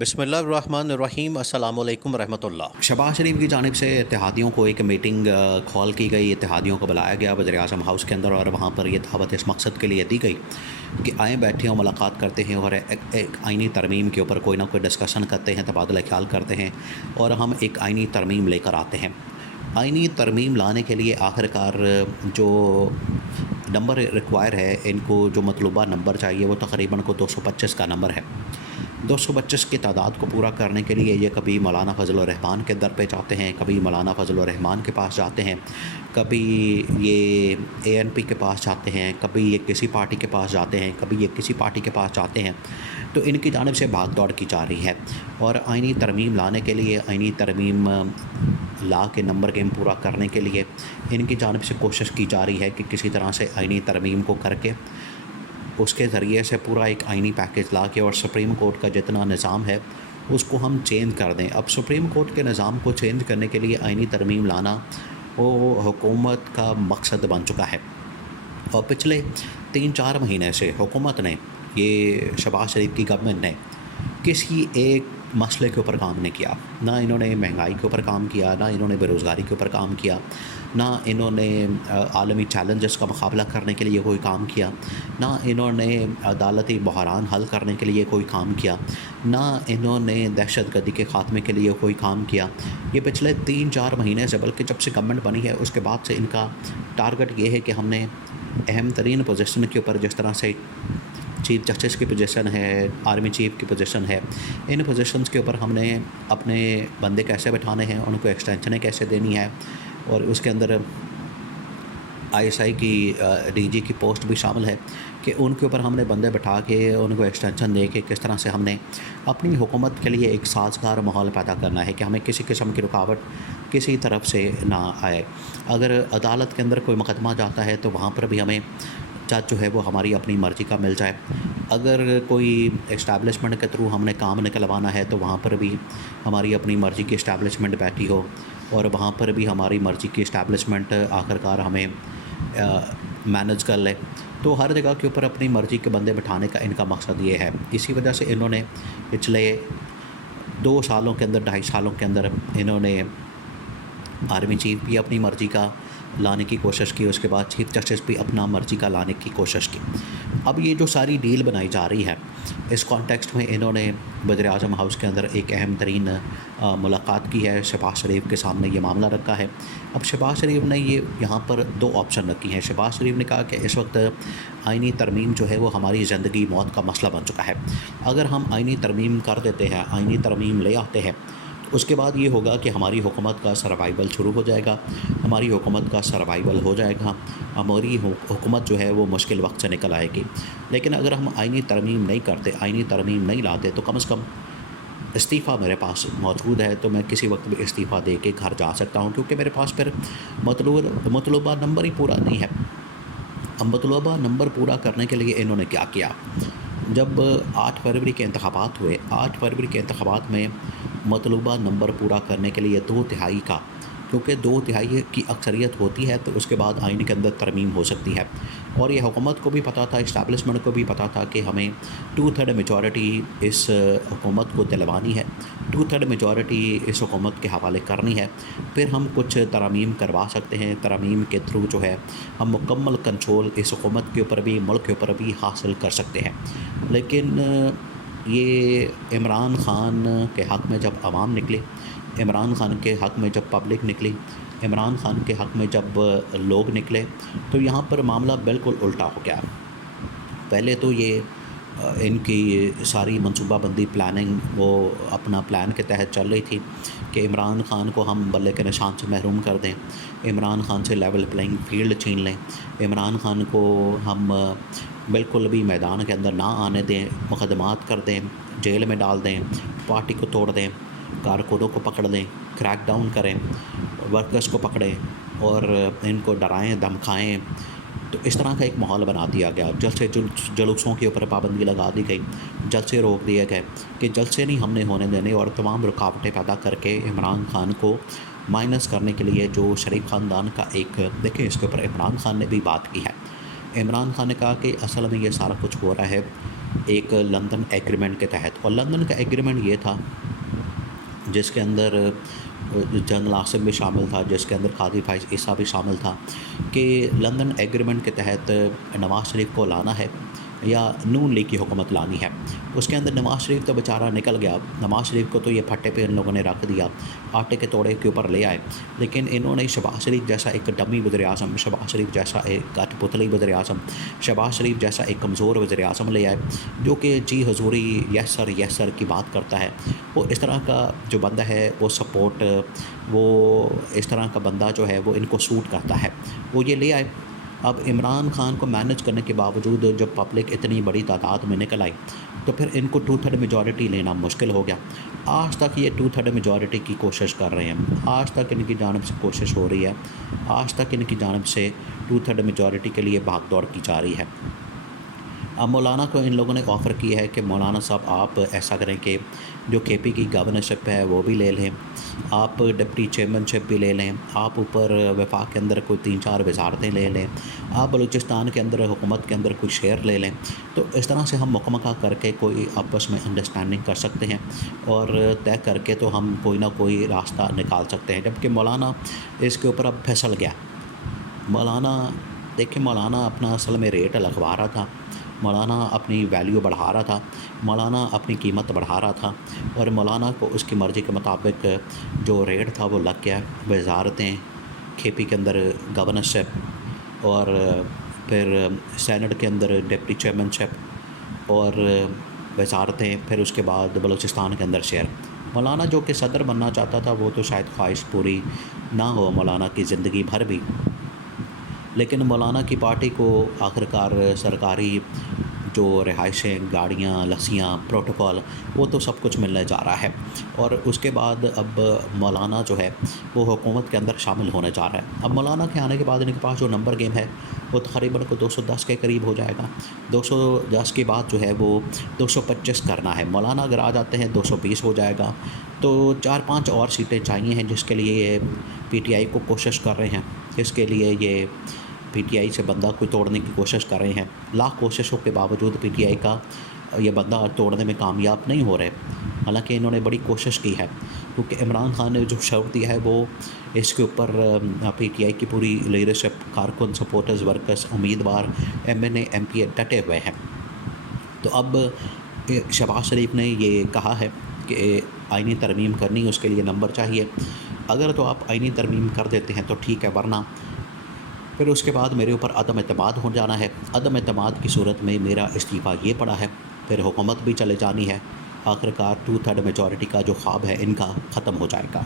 بسم اللہ الرحمن الرحیم، السلام علیکم ورحمۃ اللہ۔ شہباز شریف کی جانب سے اتحادیوں کو ایک میٹنگ کال کی گئی، اتحادیوں کو بلایا گیا وزیر اعظم ہاؤس کے اندر، اور وہاں پر یہ دعوت اس مقصد کے لیے دی گئی کہ آئیں بیٹھیں اور ملاقات کرتے ہیں اور ایک آئینی ترمیم کے اوپر کوئی نہ کوئی ڈسکشن کرتے ہیں، تبادلہ خیال کرتے ہیں اور ہم ایک آئینی ترمیم لے کر آتے ہیں۔ آئینی ترمیم لانے کے لیے آخرکار جو نمبر ریکوائر ہے، ان کو جو مطلوبہ نمبر چاہیے وہ تقریباً 225 کا نمبر ہے۔ 225 کی تعداد کو پورا کرنے کے لیے یہ کبھی مولانا فضل الرحمان کے در پہ جاتے ہیں، کبھی مولانا فضل الرحمان کے پاس جاتے ہیں، کبھی یہ ANP کے پاس جاتے ہیں، کبھی یہ کسی پارٹی کے پاس جاتے ہیں، کبھی یہ کسی پارٹی کے پاس جاتے ہیں۔ تو ان کی جانب سے بھاگ دوڑ کی جا رہی ہے، اور آئینی ترمیم لانے کے لیے، آئینی ترمیم لا کے نمبر گیم پورا کرنے کے لیے ان کی جانب سے کوشش کی جا رہی ہے کہ کسی طرح سے آئینی ترمیم کو کر کے اس کے ذریعے سے پورا ایک آئینی پیکیج لا کے اور سپریم کورٹ کا جتنا نظام ہے اس کو ہم چینج کر دیں۔ اب سپریم کورٹ کے نظام کو چینج کرنے کے لیے آئینی ترمیم لانا وہ حکومت کا مقصد بن چکا ہے، اور پچھلے 3-4 مہینے سے حکومت نے، یہ شہباز شریف کی گورنمنٹ نے کسی ایک مسئلے کے اوپر کام نہیں کیا۔ نہ انہوں نے مہنگائی کے اوپر کام کیا، نہ انہوں نے بے روزگاری کے اوپر کام کیا، نہ انہوں نے عالمی چیلنجز کا مقابلہ کرنے کے لیے کوئی کام کیا، نہ انہوں نے عدالتی بحران حل کرنے کے لیے کوئی کام کیا، نہ انہوں نے دہشت گردی کے خاتمے کے لیے کوئی کام کیا۔ یہ پچھلے 3-4 مہینے سے، بلکہ جب سے گورنمنٹ بنی ہے اس کے بعد سے ان کا ٹارگٹ یہ ہے کہ ہم نے اہم ترین پوزیشن کے اوپر، جس طرح سے چیف جسٹس کی پوزیشن ہے، آرمی چیف کی پوزیشن ہے، ان پوزیشنز کے اوپر ہم نے اپنے بندے کیسے بٹھانے ہیں، ان کو ایکسٹینشنیں کیسے دینی ہے، اور اس کے اندر ISI کی DG کی پوسٹ بھی شامل ہے کہ ان کے اوپر ہم نے بندے بٹھا کے ان کو ایکسٹینشن دے کے کس طرح سے ہم نے اپنی حکومت کے لیے ایک سازگار ماحول پیدا کرنا ہے کہ ہمیں کسی قسم کی رکاوٹ کسی طرف سے نہ آئے۔ اگر عدالت کے اندر کوئی مقدمہ جاتا ہے تو وہاں پر بھی ہمیں جج جو ہے وہ ہماری اپنی مرضی کا مل جائے۔ اگر کوئی اسٹیبلشمنٹ کے تھرو ہم نے کام نکلوانا ہے تو وہاں پر بھی ہماری اپنی مرضی کی اسٹیبلشمنٹ بیٹھی ہو، اور وہاں پر بھی ہماری مرضی کی اسٹیبلشمنٹ آخرکار ہمیں مینج کر لے۔ تو ہر جگہ کے اوپر اپنی مرضی کے بندے بٹھانے کا ان کا مقصد یہ ہے۔ اسی وجہ سے انہوں نے پچھلے 2 سالوں کے اندر، 2.5 سالوں کے اندر انہوں نے آرمی چیف بھی اپنی مرضی کا لانے کی کوشش کی، اس کے بعد چیف جسٹس بھی اپنا مرضی کا لانے کی کوشش کی۔ اب یہ جو ساری ڈیل بنائی جا رہی ہے، اس کانٹیکسٹ میں انہوں نے وزیر اعظم ہاؤس کے اندر ایک اہم ترین ملاقات کی ہے، شہباز شریف کے سامنے یہ معاملہ رکھا ہے۔ اب شہباز شریف نے یہاں پر 2 آپشن رکھی ہیں۔ شہباز شریف نے کہا کہ اس وقت آئینی ترمیم جو ہے وہ ہماری زندگی موت کا مسئلہ بن چکا ہے۔ اگر ہم آئینی ترمیم کر دیتے ہیں، آئینی ترمیم لے آتے ہیں، اس کے بعد یہ ہوگا کہ ہماری حکومت کا سروائیول شروع ہو جائے گا، ہماری حکومت کا سروائیول ہو جائے گا، ہماری حکومت جو ہے وہ مشکل وقت سے نکل آئے گی۔ لیکن اگر ہم آئینی ترمیم نہیں کرتے، آئینی ترمیم نہیں لاتے، تو کم از کم استعفیٰ میرے پاس موجود ہے، تو میں کسی وقت بھی استعفیٰ دے کے گھر جا سکتا ہوں، کیونکہ میرے پاس پھر مطلوبہ نمبر ہی پورا نہیں ہے۔ اب مطلوبہ نمبر پورا کرنے کے لیے انہوں نے کیا کیا؟ جب 8 فروری کے انتخابات ہوئے، 8 فروری کے انتخابات میں مطلوبہ نمبر پورا کرنے کے لیے 2/3 کا، کیونکہ 2/3 کی اکثریت ہوتی ہے تو اس کے بعد آئین کے اندر ترمیم ہو سکتی ہے، اور یہ حکومت کو بھی پتہ تھا، اسٹیبلشمنٹ کو بھی پتہ تھا کہ ہمیں 2/3 میجورٹی اس حکومت کو دلوانی ہے، 2/3 میجورٹی اس حکومت کے حوالے کرنی ہے، پھر ہم کچھ ترامیم کروا سکتے ہیں۔ ترامیم کے تھرو جو ہے ہم مکمل کنٹرول اس حکومت کے اوپر بھی، ملک کے اوپر بھی حاصل کر سکتے ہیں۔ لیکن یہ عمران خان کے حق میں جب عوام نکلی، عمران خان کے حق میں جب پبلک نکلی، عمران خان کے حق میں جب لوگ نکلے، تو یہاں پر معاملہ بالکل الٹا ہو گیا۔ پہلے تو یہ ان کی ساری منصوبہ بندی، پلاننگ، وہ اپنا پلان کے تحت چل رہی تھی کہ عمران خان کو ہم بلے کے نشان سے محروم کر دیں، عمران خان سے لیول پلینگ فیلڈ چھین لیں، عمران خان کو ہم بالکل بھی میدان کے اندر نہ آنے دیں، مقدمات کر دیں، جیل میں ڈال دیں، پارٹی کو توڑ دیں، کارکنوں کو پکڑ لیں، کریک ڈاؤن کریں، ورکرز کو پکڑیں اور ان کو ڈرائیں، دھمکائیں۔ تو اس طرح کا ایک ماحول بنا دیا گیا۔ جلسے جلوسوں کے اوپر پابندی لگا دی گئی، جلسے روک دیے گئے کہ جلسے نہیں ہم نے ہونے دینے، اور تمام رکاوٹیں پیدا کر کے عمران خان کو مائنس کرنے کے لیے جو شریف خاندان کا ایک، دیکھیں اس کے اوپر عمران خان نے بھی بات کی ہے۔ عمران خان نے کہا کہ اصل میں یہ سارا کچھ ہو رہا ہے ایک لندن ایگریمنٹ کے تحت، اور لندن کا ایگریمنٹ یہ تھا جس کے اندر جنرل آصف بھی شامل تھا، جس کے اندر قاضی فائز عیسیٰ بھی شامل تھا، کہ لندن ایگریمنٹ کے تحت نواز شریف کو لانا ہے یا نون لیگ کی حکومت لانی ہے۔ اس کے اندر نواز شریف تو بیچارہ نکل گیا، نواز شریف کو تو یہ پھٹے پہ ان لوگوں نے رکھ دیا، آٹے کے توڑے کے اوپر لے آئے، لیکن انہوں نے شہباز شریف جیسا ایک ڈمی وزیر اعظم، شہباز شریف جیسا ایک کٹ پتلی وزیر اعظم، شہباز شریف جیسا ایک کمزور وزیر اعظم لے آئے، جو کہ جی حضوری یس سر یس سر کی بات کرتا ہے۔ وہ اس طرح کا جو بندہ ہے وہ سپورٹ، وہ اس طرح کا بندہ جو ہے وہ ان کو سوٹ کرتا ہے، وہ یہ لے آئے۔ اب عمران خان کو مینج کرنے کے باوجود جب پبلک اتنی بڑی تعداد میں نکل آئی تو پھر ان کو 2/3 میجورٹی لینا مشکل ہو گیا۔ آج تک یہ 2/3 میجورٹی کی کوشش کر رہے ہیں، آج تک ان کی جانب سے کوشش ہو رہی ہے، آج تک ان کی جانب سے 2/3 میجورٹی کے لیے بھاگ دوڑ کی جا رہی ہے۔ اب مولانا کو ان لوگوں نے آفر کیا ہے کہ مولانا صاحب آپ ایسا کریں کہ جو کے پی کی گورنرشپ ہے وہ بھی لے لیں، آپ ڈپٹی چیئرمین شپ بھی لے لیں، آپ اوپر وفاق کے اندر کوئی 3-4 وزارتیں لے لیں، آپ بلوچستان کے اندر حکومت کے اندر کوئی شیئر لے لیں، تو اس طرح سے ہم مکمکہ کر کے کوئی آپس میں انڈرسٹینڈنگ کر سکتے ہیں اور طے کر کے تو ہم کوئی نہ کوئی راستہ نکال سکتے ہیں۔ جبکہ مولانا اس کے اوپر اب پھسل گیا۔ مولانا دیکھیں، مولانا اپنا اصل میں ریٹ لگوا رہا تھا، مولانا اپنی ویلیو بڑھا رہا تھا، مولانا اپنی قیمت بڑھا رہا تھا، اور مولانا کو اس کی مرضی کے مطابق جو ریٹ تھا وہ لگ گیا۔ وزارتیں، کے پی کے اندر گورنرشپ، اور پھر سینٹ کے اندر ڈپٹی چیئرمین شپ اور وزارتیں، پھر اس کے بعد بلوچستان کے اندر شیئر۔ مولانا جو کہ صدر بننا چاہتا تھا وہ تو شاید خواہش پوری نہ ہو مولانا کی زندگی بھر بھی، لیکن مولانا کی پارٹی کو آخرکار سرکاری جو رہائشیں، گاڑیاں، لسیاں، پروٹوکول، وہ تو سب کچھ ملنے جا رہا ہے، اور اس کے بعد اب مولانا جو ہے وہ حکومت کے اندر شامل ہونے جا رہا ہے۔ اب مولانا کے آنے کے بعد ان کے پاس جو نمبر گیم ہے وہ تقریباً کو 210 کے قریب ہو جائے گا۔ 210 کے بعد جو ہے وہ 225 کرنا ہے۔ مولانا اگر آ جاتے ہیں 220 ہو جائے گا، تو 4-5 اور سیٹیں چاہیے ہیں، جس کے لیے یہ پی ٹی آئی کو کوشش کر رہے ہیں، اس کے لیے یہ پی ٹی آئی سے بندہ کوئی توڑنے کی کوشش کر رہے ہیں۔ لاکھ کوششوں کے باوجود پی ٹی آئی کا یہ بندہ توڑنے میں کامیاب نہیں ہو رہے، حالانکہ انہوں نے بڑی کوشش کی ہے، کیونکہ عمران خان نے جو شوق دیا ہے وہ اس کے اوپر پی ٹی آئی کی پوری لیڈرشپ، کارکن، سپورٹرز، ورکرز، امیدوار، ایم این اے، ایم پی اے ڈٹے ہوئے ہیں۔ تو اب شہباز شریف نے یہ کہا ہے کہ آئینی ترمیم کرنی، اس کے لیے نمبر چاہیے۔ اگر تو آپ آئینی ترمیم کر دیتے ہیں تو ٹھیک ہے، ورنہ پھر اس کے بعد میرے اوپر عدم اعتماد ہو جانا ہے۔ عدم اعتماد کی صورت میں میرا استعفیٰ یہ پڑا ہے، پھر حکومت بھی چلے جانی ہے، آخرکار 2/3 میجورٹی کا جو خواب ہے ان کا ختم ہو جائے گا۔